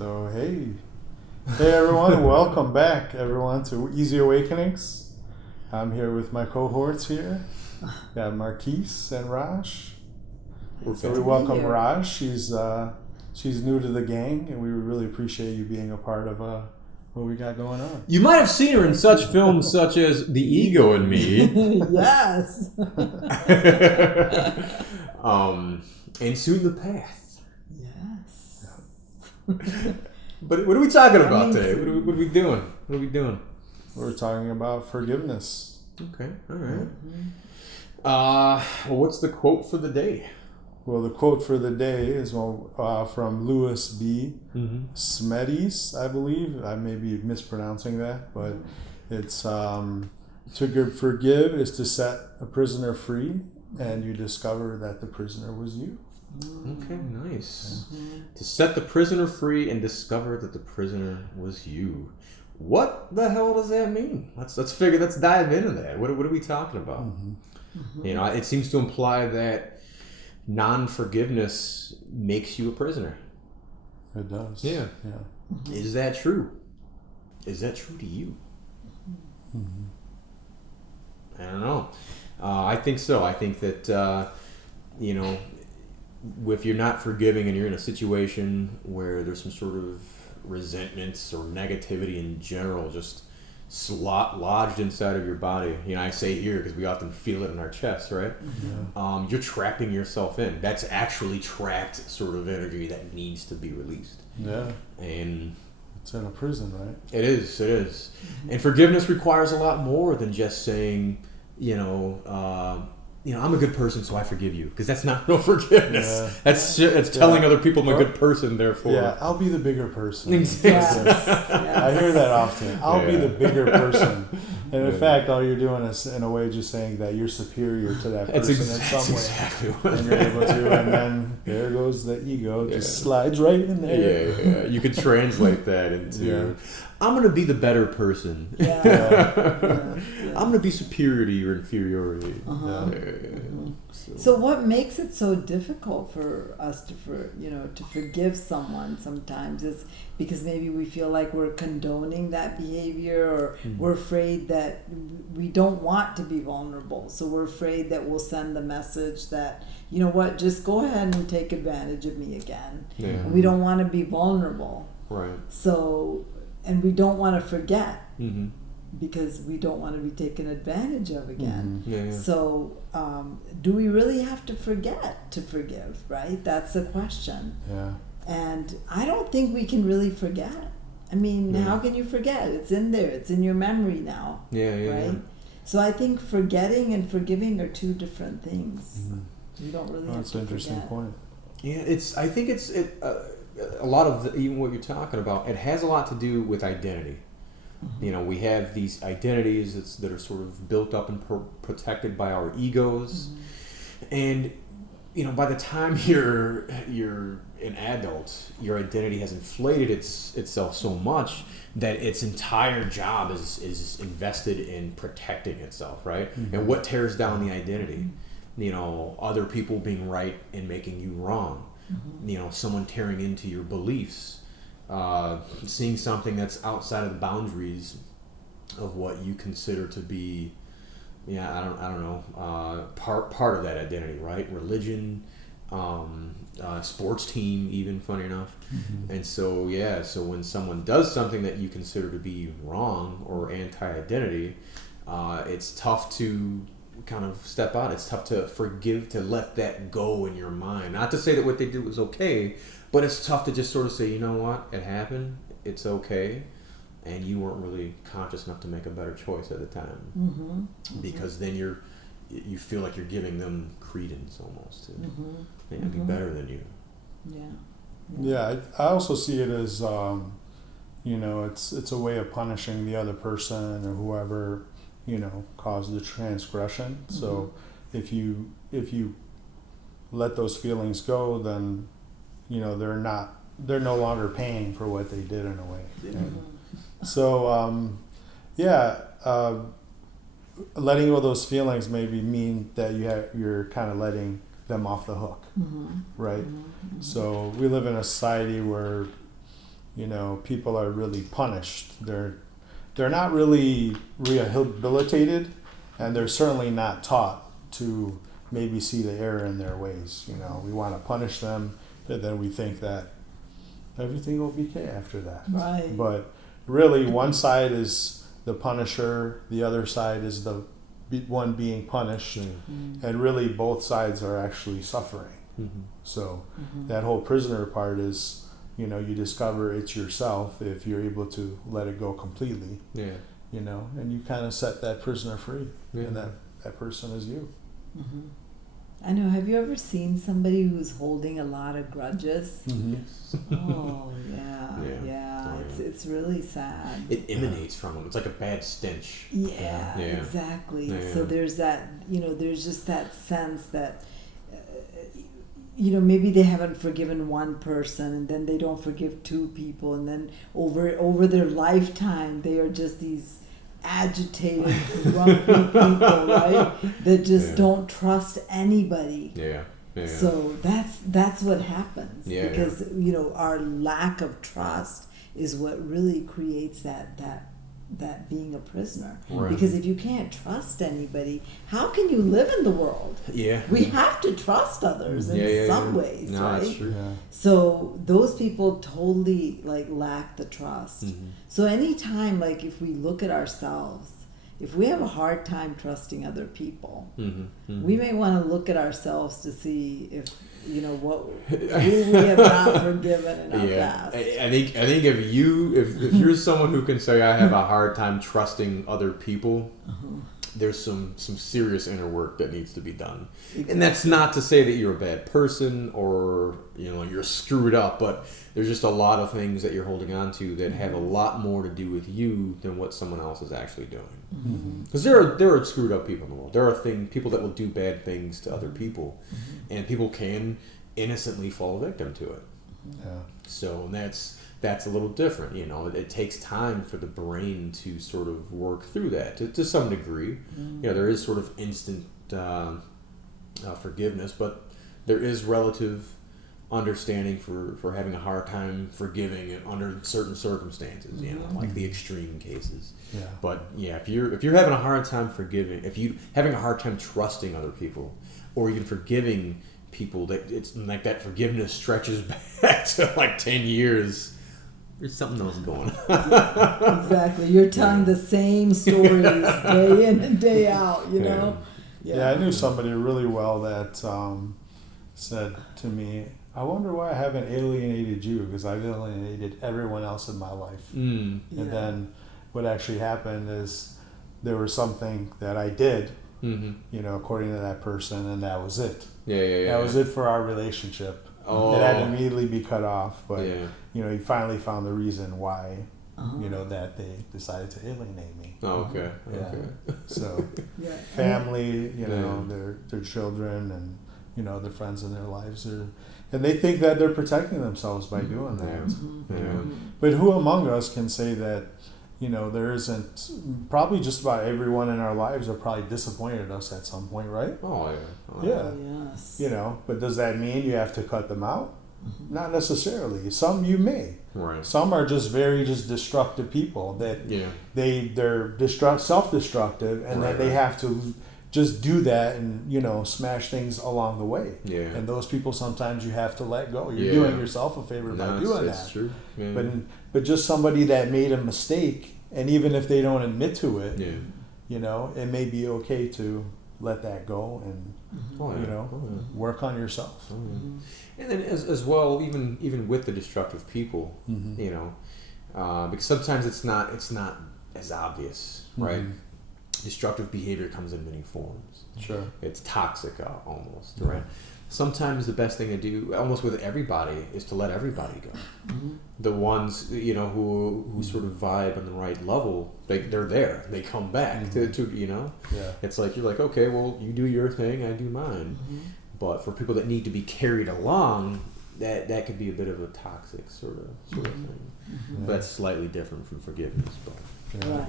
So, hey everyone, welcome back everyone to Easy Awakenings. I'm here with my cohorts here. We have Marquise and Raj. So we welcome Raj. She's new to the gang, and we really appreciate you being a part of what we got going on. You might have seen her in such films such as The Ego in Me. Yes. And Soon the Path. Yes. But what are we talking about today? What are we doing? We're talking about forgiveness. Okay, all right. Well, what's the quote for the day? Well, the quote for the day is from Louis B. Smedes, I believe. I may be mispronouncing that, but it's to forgive is to set a prisoner free, and you discover that the prisoner was you. Okay, nice. To set the prisoner free and discover that the prisoner was you. What the hell does that mean? Let's dive into that. What are we talking about? You know, it seems to imply that non-forgiveness makes you a prisoner. It does. Yeah. Is that true? Is that true to you? I don't know. I think so. I think that, if you're not forgiving and you're in a situation where there's some sort of resentments or negativity in general just lodged inside of your body, I say here because we often feel it in our chests, right? You're trapping yourself in. That's actually trapped sort of energy that needs to be released. Yeah. And it's in a prison, right? It is. And forgiveness requires a lot more than just saying, I'm a good person, so I forgive you. Because that's not real forgiveness. Yeah. That's telling other people I'm a good person, therefore. Yeah, I'll be the bigger person. Yes. I hear that often. I'll be the bigger person. And in fact, all you're doing is, in a way, just saying that you're superior to that person in some way. Exactly what and you're able to, and then there goes the ego, just slides right in there. Yeah. You could translate that into... I'm going to be the better person. I'm going to be superior to your inferiority. So what makes it so difficult for us to forgive someone sometimes is because maybe we feel like we're condoning that behavior, or we're afraid that we don't want to be vulnerable. So we're afraid that we'll send the message that, just go ahead and take advantage of me again. Yeah. And we don't want to be vulnerable. Right. So... And we don't want to forget because we don't want to be taken advantage of again. So do we really have to forget to forgive, right? That's the question. Yeah. And I don't think we can really forget. I mean, how can you forget? It's in there. It's in your memory now. Right? So I think forgetting and forgiving are two different things. You don't really have to That's an interesting point. Yeah, I think a lot of even what you're talking about, it has a lot to do with identity. We have these identities that are sort of built up and protected by our egos, and by the time you're an adult, your identity has inflated itself so much that its entire job is invested in protecting itself, right? And what tears down the identity? Other people being right and making you wrong. Someone tearing into your beliefs, seeing something that's outside of the boundaries of what you consider to be, I don't know, part of that identity, right? Religion, sports team, even, funny enough. And so when someone does something that you consider to be wrong or anti-identity, it's tough to kind of step out. It's tough to forgive, to let that go in your mind. Not to say that what they did was okay, but it's tough to just sort of say, you know what, it happened, it's okay, and you weren't really conscious enough to make a better choice at the time. Because then you feel like you're giving them credence almost to be better than you. Yeah, I also see it as it's a way of punishing the other person or whoever caused the transgression. So if you let those feelings go, then they're no longer paying for what they did in a way. So letting go of those feelings maybe mean that you're kind of letting them off the hook, right? So we live in a society where people are really punished. They're not really rehabilitated, and they're certainly not taught to maybe see the error in their ways. We want to punish them, and then we think that everything will be okay after that. Right. But really, one side is the punisher, the other side is the one being punished, and really both sides are actually suffering. So that whole prisoner part is, you discover it's yourself if you're able to let it go completely. Yeah. And you kind of set that prisoner free, and that person is you. I know. Have you ever seen somebody who's holding a lot of grudges? Oh yeah. Oh, yeah. It's really sad. It emanates from them. It's like a bad stench. Yeah, Yeah. exactly. Yeah. So there's that. There's just that sense that. Maybe they haven't forgiven one person, and then they don't forgive two people, and then over their lifetime, they are just these agitated, grumpy people, right? That just don't trust anybody. Yeah. Yeah. So that's what happens. Yeah, Because our lack of trust is what really creates that being a prisoner. Right. Because if you can't trust anybody, how can you live in the world? Yeah. We have to trust others in some ways, no, right? That's true. Yeah. So those people totally lack the trust. So anytime if we look at ourselves, if we have a hard time trusting other people, we may want to look at ourselves to see if who we have not forgiven in our past. I think if you're someone who can say I have a hard time trusting other people, there's some serious inner work that needs to be done. Exactly. And that's not to say that you're a bad person or you're screwed up, but there's just a lot of things that you're holding on to that have a lot more to do with you than what someone else is actually doing. Because there are screwed up people in the world. There are people that will do bad things to other people, and people can innocently fall victim to it. Yeah. So that's a little different. It takes time for the brain to sort of work through that to some degree. There is sort of instant forgiveness, but there is relative understanding for having a hard time forgiving it under certain circumstances, like the extreme cases. Yeah. But if you're having a hard time forgiving, if you having a hard time trusting other people, or even forgiving people, that it's like that forgiveness stretches back to 10 years. There's something else going on. Exactly. You're telling the same stories day in and day out, Yeah, I knew somebody really well that said to me, I wonder why I haven't alienated you, because I've alienated everyone else in my life. And then what actually happened is there was something that I did, according to that person, and that was it. Yeah. That was it for our relationship. Oh. It had to immediately be cut off, but Yeah. he finally found the reason why, that they decided to alienate me. Oh, okay. Yeah. Okay. So Yeah. family, their children and their friends in their lives and they think that they're protecting themselves by doing that. Yeah. But who among us can say that there isn't, probably just about everyone in our lives are probably disappointed us at some point, right? Oh, yeah. Yeah. Yes. But does that mean you have to cut them out? Not necessarily. Some you may. Right. Some are just very destructive people that they're self-destructive, and that they have to just do that and smash things along the way. Yeah. And those people sometimes you have to let go. You're doing yourself a favor by doing that. That's true. Yeah. But just somebody that made a mistake, and even if they don't admit to it, it may be okay to let that go and work on yourself. Oh, yeah. And then as well, even with the destructive people, because sometimes it's not as obvious, right? Destructive behavior comes in many forms. Sure. It's toxic almost, right? Sometimes the best thing to do, almost with everybody, is to let everybody go. The ones who sort of vibe on the right level, they're there. They come back to Yeah. It's like you're like, okay, well, you do your thing, I do mine. But for people that need to be carried along, that could be a bit of a toxic sort of thing. But that's slightly different from forgiveness, but Right.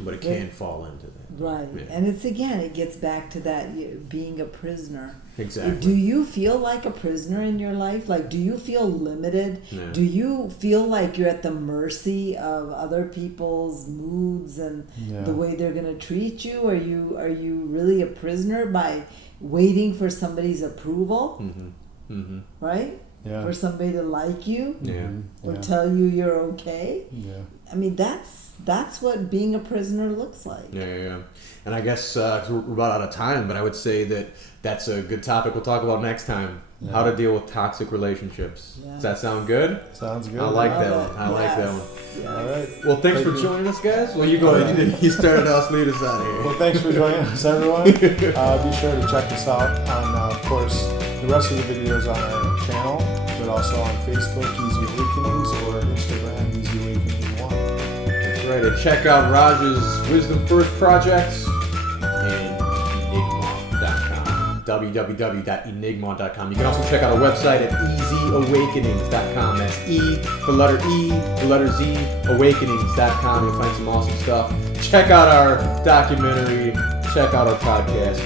but it can fall into that. Right. Yeah. And it gets back to that being a prisoner. Exactly. Do you feel like a prisoner in your life? Like, do you feel limited? Yeah. Do you feel like you're at the mercy of other people's moods and Yeah. the way they're going to treat you? Are you really a prisoner by waiting for somebody's approval, Mm-hmm. Mm-hmm. right? Yeah. For somebody to like you Yeah. Mhm. or Yeah. tell you you're okay? Yeah. I mean, that's what being a prisoner looks like. Yeah. And I guess 'cause we're about out of time, but I would say that that's a good topic we'll talk about next time. Yeah. How to deal with toxic relationships. Yes. Does that sound good? Sounds good. I like that Love one. it. I like that Yes. one. Yes. All right. Well, thanks Thank for you. joining us, guys. Well, you go ahead. You started us, lead us out of here. Well, thanks for joining us, everyone. Be sure to check us out on, of course, the rest of the videos on our channel, but also on Facebook, Easy Awakenings, or Instagram, Easy Awakening 1. That's right. And check out Raj's Wisdom First projects and enigma.com. www.enigma.com. You can also check out our website at easyawakenings.com. That's E, the letter E, the letter Z, awakenings.com. You'll find some awesome stuff. Check out our documentary. Check out our podcast.